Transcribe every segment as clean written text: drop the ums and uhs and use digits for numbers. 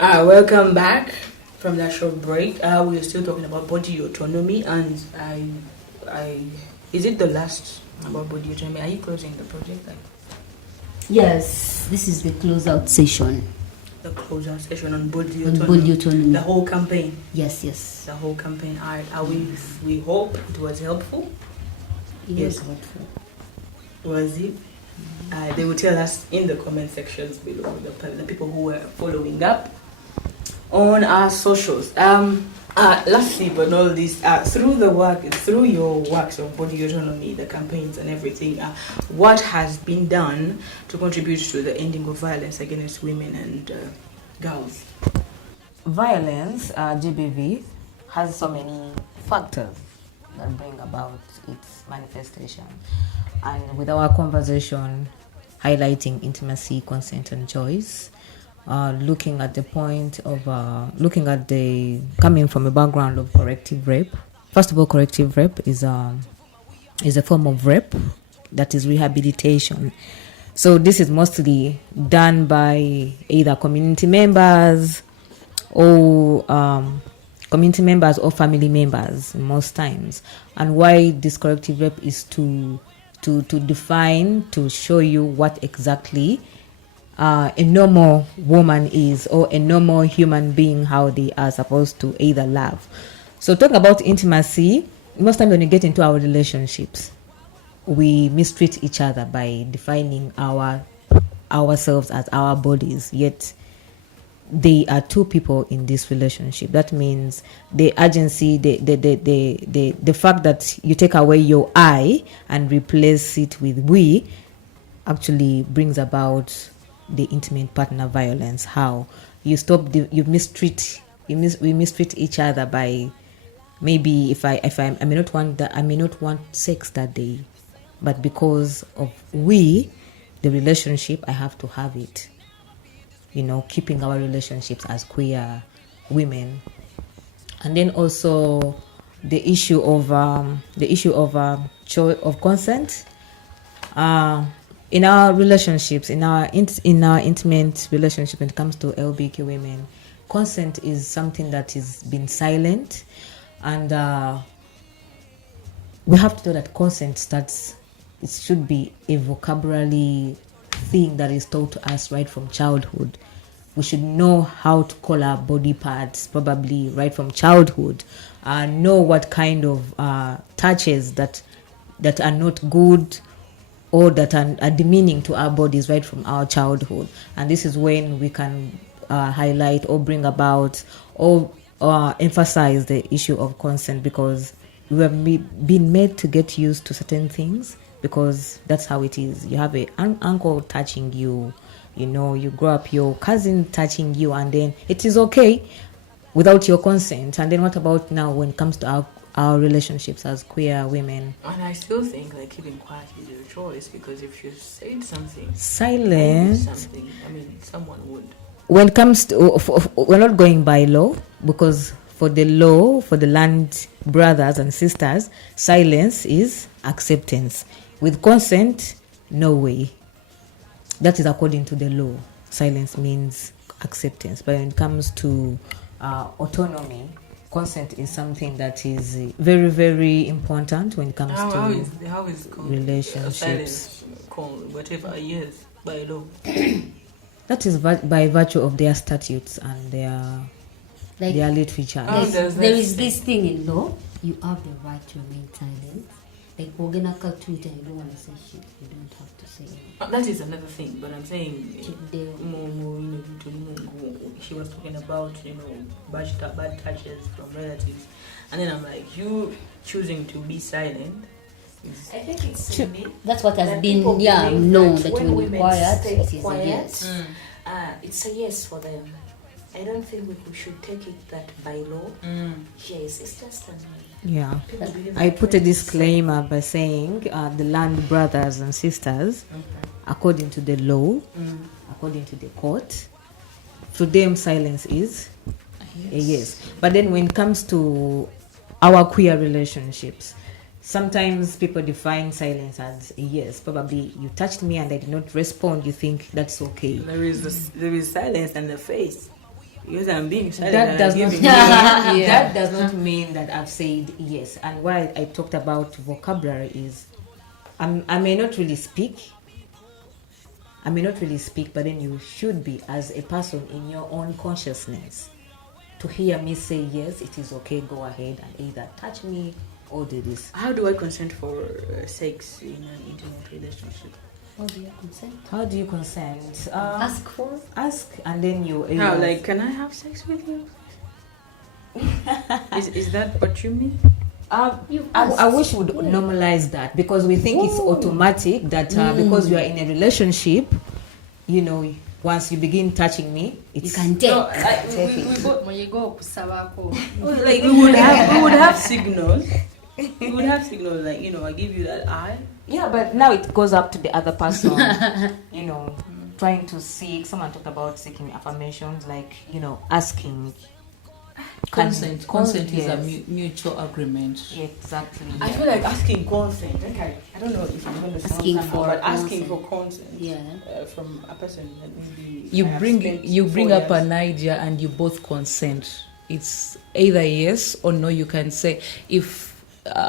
Welcome back from that short break. We are still talking about body autonomy, and is it the last about body autonomy? Are you closing the project? Yes, this is the closeout session. The closeout session on body On autonomy. body autonomy. The whole campaign. Yes. The whole campaign. We hope it was helpful. It was helpful. Was it? They will tell us in the comment sections below, the people who were following up on our socials. Lastly but not least, through your works of body autonomy, the campaigns and everything, what has been done to contribute to the ending of violence against women and girls? Violence, GBV, has so many factors that bring about its manifestation. And with our conversation highlighting intimacy, consent, and choice, looking at the point of coming from a background of corrective rape. First of all, corrective rape is a form of rape that is rehabilitation. So this is mostly done by either community members or family members most times. And why this corrective rape is to define, to show you what exactly a normal woman is, or a normal human being, how they are supposed to either love. So talking about intimacy, most times when we get into our relationships, we mistreat each other by defining ourselves as our bodies, yet they are two people in this relationship. That means the agency, the fact that you take away your I and replace it with we actually brings about the intimate partner violence. How we mistreat each other by, maybe I may not want sex that day, but because of the relationship, I have to have it. Keeping our relationships as queer women. And then also the issue of consent in our relationships, in our intimate relationship. When it comes to LBQ women, consent is something that is been silent, and we have to know that consent it should be a vocabulary thing that is taught to us right from childhood. We should know how to call our body parts probably right from childhood, know what kind of touches that are not good or that are demeaning to our bodies right from our childhood. And this is when we can highlight or bring about or emphasize the issue of consent, because we have been made to get used to certain things, because that's how it is. You have an uncle touching you, you grow up, your cousin touching you, and then it is okay without your consent. And then what about now when it comes to our relationships as queer women? And I still think keeping quiet is your choice, because if you said something, someone would. When it comes to, we're not going by law, because for the law, for the land brothers and sisters, silence is acceptance. With consent, no way. That is according to the law. Silence means acceptance. But when it comes to autonomy, consent is something that is very, very important when it comes to relationships. Called whatever years by law. That is by virtue of their statutes and their literature. There is this thing in law: you have the right to remain silent. Like we're gonna cut Twitter, you don't want to say shit, you don't have to say anything. That is another thing, but I'm saying she was talking about bad touches from relatives, and then I'm like, you choosing to be silent. I think it's that's what has been known, that when we quiet, it is a yes. It's a yes for them. I don't think we should take it that by law. Yes, it's just I put a disclaimer by saying the land brothers and sisters, according to the law, according to the court, to them silence is a yes. But then when it comes to our queer relationships, sometimes people define silence as a yes. Probably you touched me and I did not respond. You think that's okay. There is silence and the face. Because I'm being silent. That does and not I'm mean giving that does not mean that I've said yes. And why I talked about vocabulary is I may not really speak. But then you should be, as a person in your own consciousness, to hear me say yes, it is okay, go ahead and either touch me or do this. How do I consent for sex in an intimate relationship? How do you consent? How do you consent? Ask and then you How, like, can I have sex with you? Is that what you mean? I wish we would normalize that, because we think it's automatic that because we are in a relationship, you know, once you begin touching me, you can take. No, like we would have signals. We would have signals like, you know, I give you that eye. Yeah, but now it goes up to the other person, you know, trying to seek. Someone talked about seeking affirmations, like, you know, asking. Consent is a mutual agreement. Exactly. I feel like asking consent. Okay, I don't know if I'm going to sound Asking somehow, for but consent. asking for consent. Yeah. From a person that maybe You I have bring spent 4 up years. an idea and you both consent. It's either yes or no. You can say, if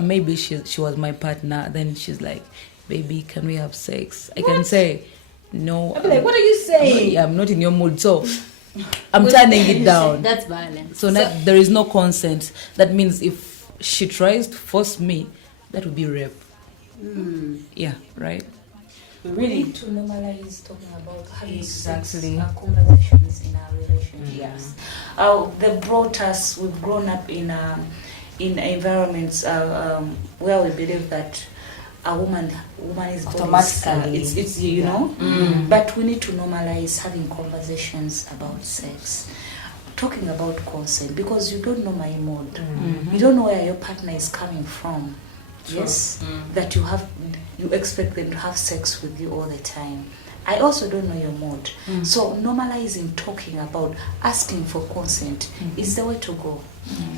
maybe she was my partner, then she's like, baby, can we have sex? I can say no. I'll be like, what are you saying? I'm not in your mood, so I'm turning it down. That's violence. So there is no consent. That means if she tries to force me, that would be rape. Yeah, right. We We really need to normalize talking about having Exactly. sex, conversations in our relationships. Yes. They brought us. We've grown up in environments where we believe that a woman is Automatically. it's you know. But we need to normalize having conversations about sex, talking about consent, because you don't know my mood. You don't know where your partner is coming from. Yes, that you expect them to have sex with you all the time. I also don't know your mood. So normalizing talking about asking for consent is the way to go.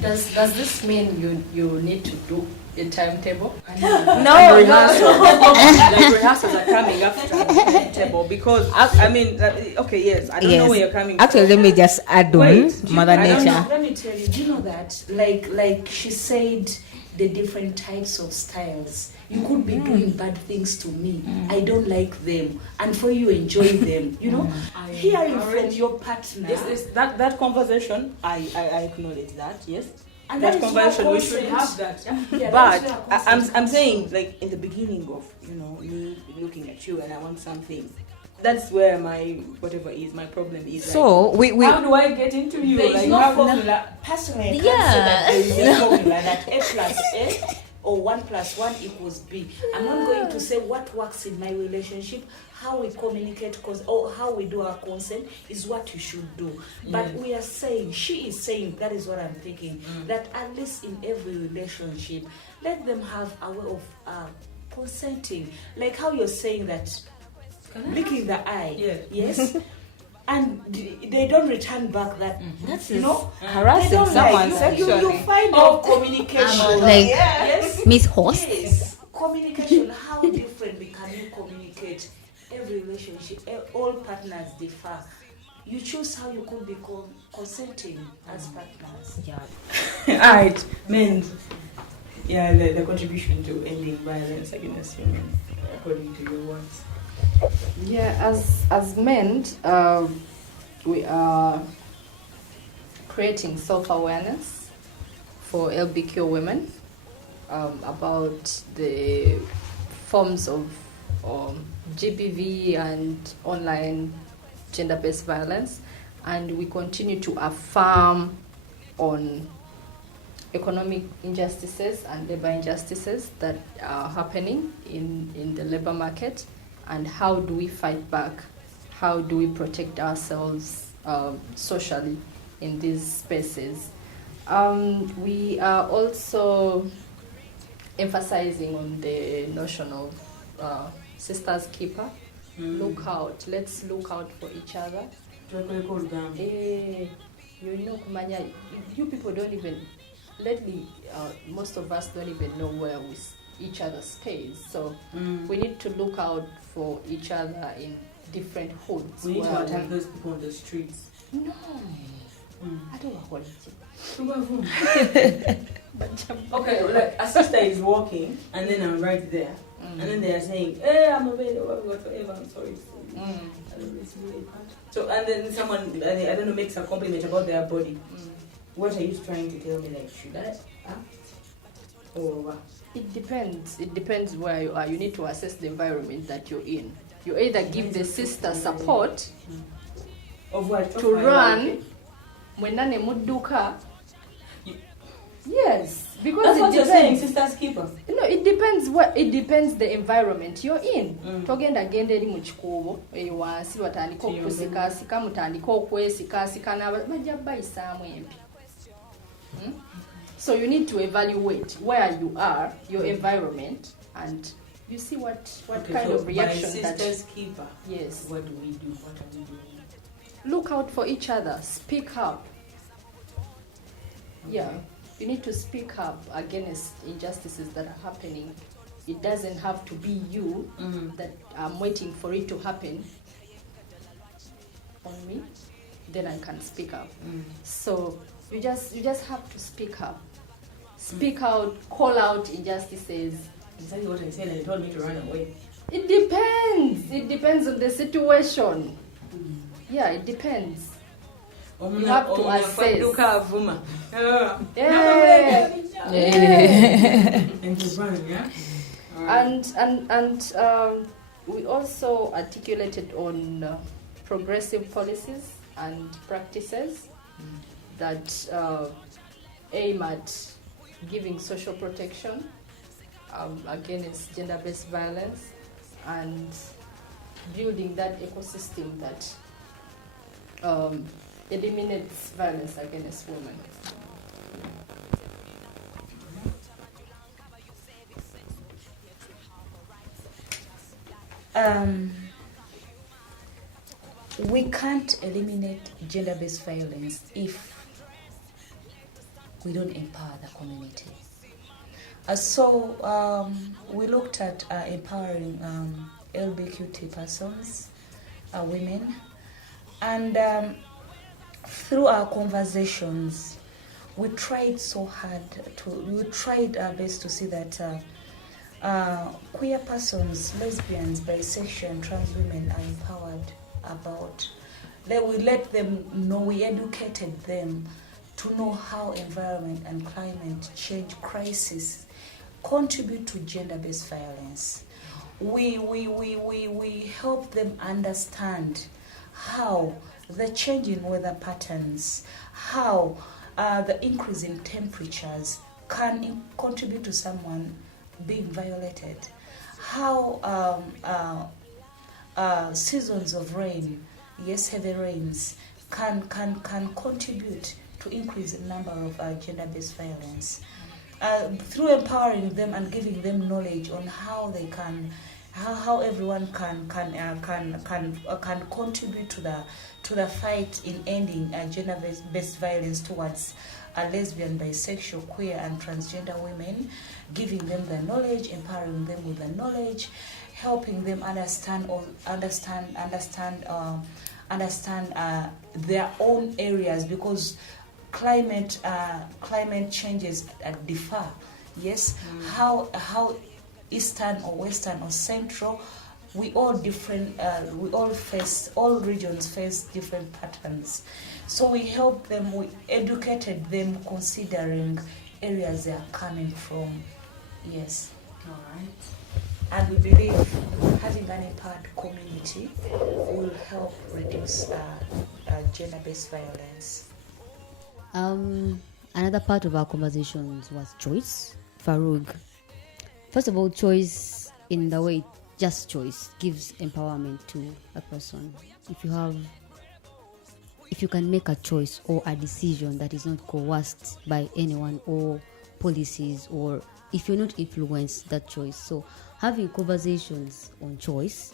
Does this mean you need to do a timetable? no like rehearsals are coming after the table, because I mean okay, yes, I don't know where you're coming Actually, from. let me just add on Wait, do you- Mother I don't Nature. know. Let me tell you, do you know that like she said, the different types of styles. You could be doing bad things to me. I don't like them, and for you enjoy them. You know, hearing from your partner. Is that conversation, I acknowledge that, yes. And That that is conversation, where we should consent- have that. Yeah, But that's where consent I'm comes saying, from. like, in the beginning of, you know, me looking at you and I want something, that's where my whatever is, my problem is. So we like, how do I get into you? There is Like, no how- formula. Personally, I can't say that there is a formula that A plus A or 1 plus 1 equals B. I'm not going to say what works in my relationship, how we communicate, or how we do our consent is what you should do. But we are saying, she is saying, that is what I'm thinking, that at least in every relationship, let them have a way of consenting. Like how you're saying that, licking the eye. Yeah. Yes. And they don't return back that. That's You know, harassing they don't someone like you sexually. find out communication. Like Yes. Miss Host. Yes. Communication. How differently can you communicate? Every relationship, all partners differ. You choose how you could be consenting as partners. Yeah. All right, men. Yeah, the contribution to ending violence against women, according to your words. Yeah, as men, we are creating self-awareness for LBQ women about the forms of GBV and online gender-based violence, and we continue to affirm on economic injustices and labor injustices that are happening in the labor market, and how do we fight back, how do we protect ourselves socially in these spaces. We are also emphasizing on the notion of sisters keeper. Look out, let's look out for each other. You know, Kumanya, you people don't even, lately, most of us don't even know where each other's space. So we need to look out for each other in different hoods. We need to where attack those people on the streets. No. I don't want it. Okay, like a sister is walking, and then I'm right there, and then they are saying, "Hey, I'm available whatsoever. I'm sorry." I don't know, it's really bad. So, and then someone, I don't know, makes a compliment about their body. What are you trying to tell me? Like, should I act or what? It depends. It depends where you are. You need to assess the environment that you're in. You either give the sister support Of what? to run mwenane mudduka. Yes, because That's it what you're saying, depends. sisters keeper. No, it depends the environment you're in. Togenda genda eri mu kikuubo eyo wansi batandika okusikasika mutandika okwesikasika bajja bayisaamu empi. So you need to evaluate where you are, your environment, and you see what kind of reaction that. Sisters keeper. Yes. What do we do? What are we doing? Look out for each other. Speak up. Okay. Yeah. You need to speak up against injustices that are happening. It doesn't have to be you that I'm waiting for it to happen on me. Then I can speak up. So you just have to speak up. Speak out, call out injustices. Exactly what I said, and they told me to run away. It depends. It depends on the situation. Yeah, it depends. You have to assess. Yeah. And to run, yeah? And we also articulated on progressive policies and practices that aim at giving social protection against gender-based violence and building that ecosystem that eliminates violence against women. We can't eliminate gender-based violence if we don't empower the community. So we looked at empowering LGBTQ persons, women, and through our conversations, we tried so hard we tried our best to see that queer persons, lesbians, bisexual, and trans women are empowered about. Then we let them know, we educated them to know how environment and climate change crisis contribute to gender-based violence. We help them understand how the change in weather patterns, how the increase in temperatures can contribute to someone being violated, how seasons of rain, yes, heavy rains, can contribute to increase in number of gender-based violence. Through empowering them and giving them knowledge on how they can, how everyone can contribute to the fight in ending gender-based violence towards lesbian, bisexual, queer, and transgender women, giving them the knowledge, empowering them with the knowledge, helping them understand their own areas, because climate changes differ. Yes, how eastern or western or central, we all different. All regions face different patterns. So we help them. We educated them considering areas they are coming from. Yes. All right. And we believe having an empowered community will help reduce gender-based violence. Another part of our conversations was choice. FARUG. First of all, choice in the way just choice gives empowerment to a person. If you can make a choice or a decision that is not coerced by anyone or policies, or if you're not influenced that choice. So having conversations on choice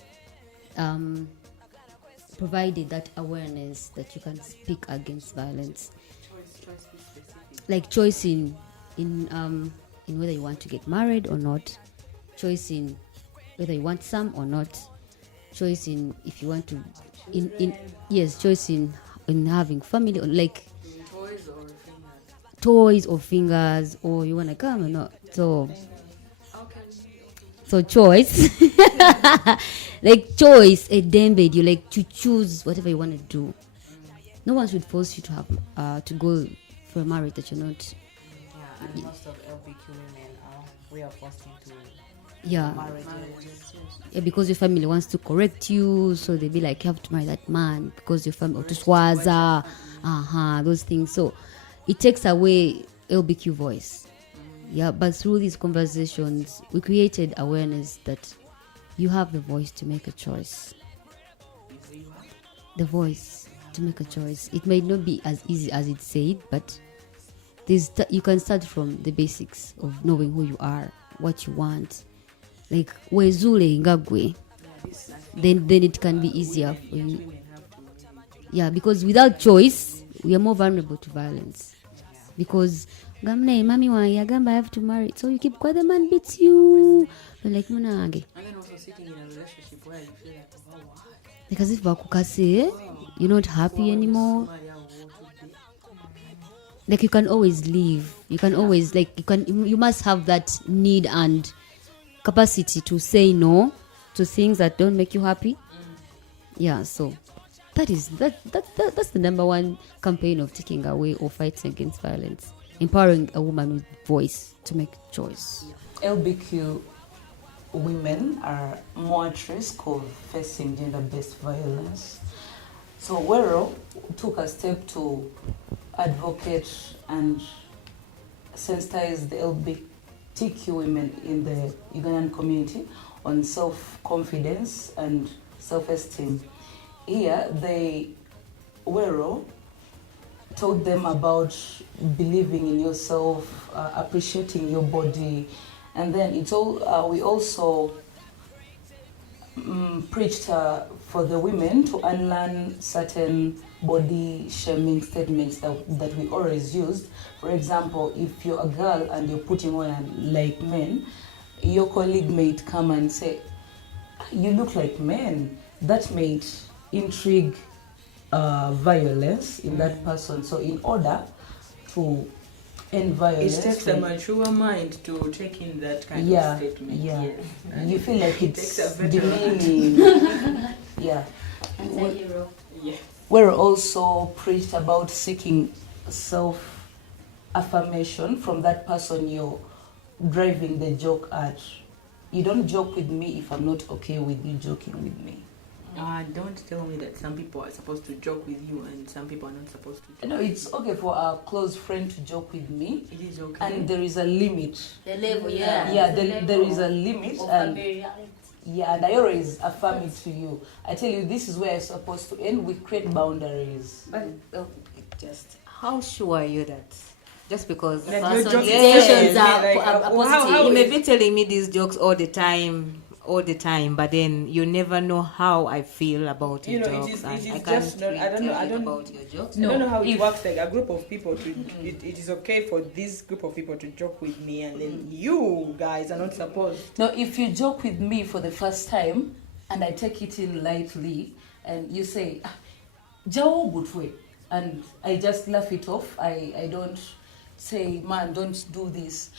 provided that awareness that you can speak against violence. Like choice in whether you want to get married or not, choice in whether you want some or not, choice in if you want to, in yes, choice in having family, or like toys or fingers, or you wanna come or not. So choice, like choice, a dembed, you like to choose whatever you want to do. No one should force you to have to go for a marriage that you're not. Yeah, and most of LBQ women we are forced into Yeah. marriages. Yeah, because your family wants to correct you, so they be like, you have to marry that man because your family to swaza, those things. So it takes away LBQ voice. Yeah, but through these conversations, we created awareness that you have the voice to make a choice. The voice to make a choice. It may not be as easy as it said, but you can start from the basics of knowing who you are, what you want. Like wezule ngagwe, then it can be easier for you. Yeah, because without choice, we are more vulnerable to violence. Because gamne mami wa yagamba I have to marry, so you keep quiet, the man beats you. You're like munange. And then also sitting in a relationship where you feel like, oh, why? Like as if bakukase, you're not happy anymore. Like you can always leave. You can always you must have that need and capacity to say no to things that don't make you happy. Yeah, so that's the number one campaign of taking away or fighting against violence. Empowering a woman with voice to make choice. LBQ women are more at risk of facing gender-based violence. So Wero took a step to advocate and sensitize the LGBTQ women in the Ugandan community on self-confidence and self-esteem. Here, Wero taught them about believing in yourself, appreciating your body, and then we also preached for the women to unlearn certain body shaming statements that we always used. For example, if you're a girl and you're putting on like men, your colleague may come and say, you look like men. That may intrigue violence in that person. So in order to end violence, it takes a mature mind to take in that kind of statement. Yeah. Yeah. You feel like It it's takes a veteran. demeaning. Yeah. Yeah. We're also preached about seeking self-affirmation from that person you're driving the joke at. You don't joke with me if I'm not okay with you joking with me. Don't tell me that some people are supposed to joke with you and some people are not supposed to. No, it's okay for a close friend to joke with me. It is okay. And there is a limit. The level, There is a limit. And and I always affirm it to you. I tell you, this is where I'm supposed to end. We create boundaries. But just how sure are you that? Just because Like person, your joke yes, sessions are how you may be telling me these jokes all the time, but then you never know how I feel about your jokes. I don't know about your jokes. I don't know how it works. Like a group of people it is okay for this group of people to joke with me, and then you guys are not supposed. No, if you joke with me for the first time and I take it in lightly and you say, Jao Butwe, and I just laugh it off, I don't say, man, don't do this.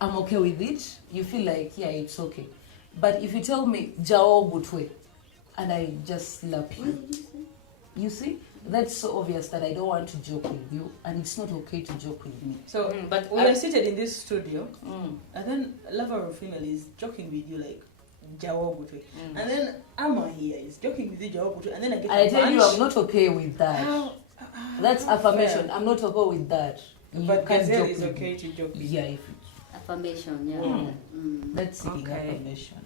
I'm okay with it. You feel like, yeah, it's okay. But if you tell me, Jao Butwe, and I just slap you see? That's so obvious that I don't want to joke with you, and it's not okay to joke with me. So, but we are seated in this studio, and then a lover of female is joking with you like Jao Butwe, and then Amma here is joking with you Jao Butwe, and then I tell you, I'm not okay with that. That's affirmation. I'm not okay with that. But Gazelle is okay to joke with you. Yeah, Affirmation, yeah. That's seeking affirmation.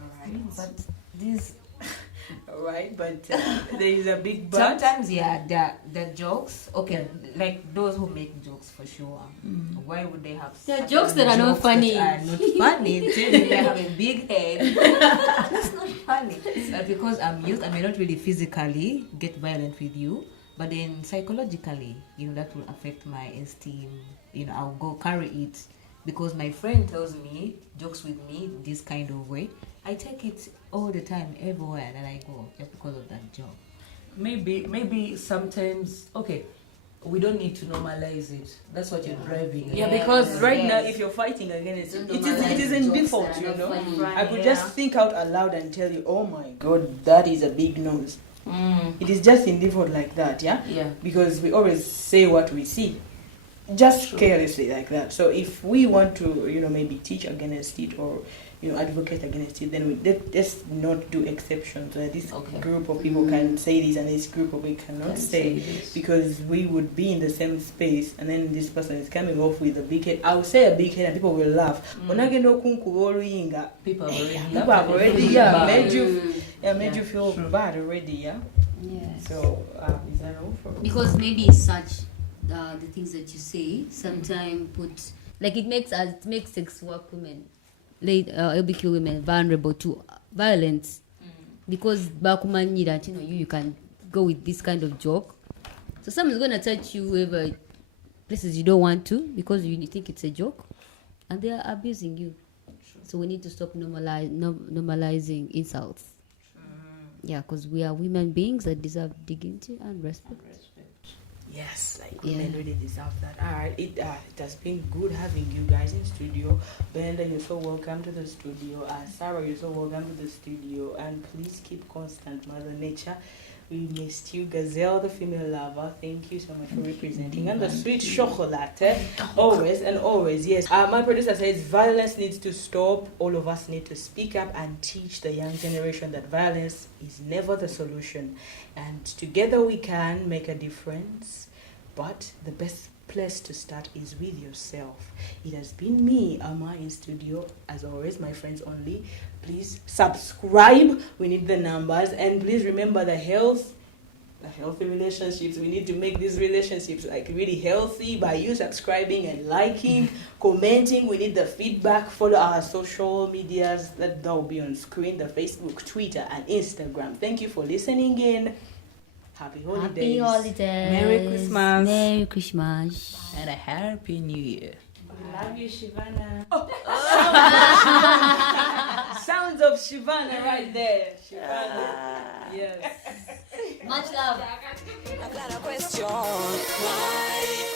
Alright. But these. Alright, but there is a big but. Sometimes, the jokes, okay, like those who make jokes for sure. Why would they have There are jokes that are not funny. That are not funny. Tell me they have a big head. That's not funny. But because I'm used, I may not really physically get violent with you, but then psychologically, that will affect my esteem. I'll go carry it because my friend tells me, jokes with me this kind of way, I take it all the time, everywhere that I go, just because of that joke. Maybe sometimes, okay, we don't need to normalize it. That's what you're driving. Yeah, because right now, if you're fighting against it, it is in default, you know. I could just think out aloud and tell you, oh my god, that is a big nose. It is just in default like that, yeah? Yeah. Because we always say what we see, just carelessly like that. So if we want to, you know, maybe teach against it or, you know, advocate against it, then let's not do exceptions where this group of people can say this and this group of people cannot say this, because we would be in the same space and then this person is coming off with a big head. I would say a big head and people will laugh. People have already made you feel bad already, yeah? Yes. So is that all for Because maybe it's such the things that you say sometimes put like it makes sex work women, LBQ women vulnerable to violence because bakumanyira, you know, you can go with this kind of joke. So someone's gonna touch you wherever places you don't want to because you think it's a joke, and they are abusing you. So we need to stop normalizing insults. Yeah, because we are women beings that deserve dignity and respect. Yes, like women really deserve that. Alright, it has been good having you guys in studio. Belinda, you're so welcome to the studio. Sarah, you're so welcome to the studio. And please keep constant, Mother Nature. We missed you. Gazelle, the female lover, thank you so much for representing. And the sweet chocolate, always and always, yes. My producer says violence needs to stop. All of us need to speak up and teach the young generation that violence is never the solution. And together we can make a difference. But the best place to start is with yourself. It has been me, Amma, in studio. As always, my friends only. Please subscribe. We need the numbers. And please remember the healthy relationships. We need to make these relationships like really healthy by you subscribing and liking, commenting. We need the feedback. Follow our social medias that will be on screen, the Facebook, Twitter, and Instagram. Thank you for listening in. Happy holidays. Happy holidays. Merry Christmas. Merry Christmas. And a happy new year. We love you, Shivana. Sounds of Shivana right there. Shivana. Yes. Much love. I've got a question. Why?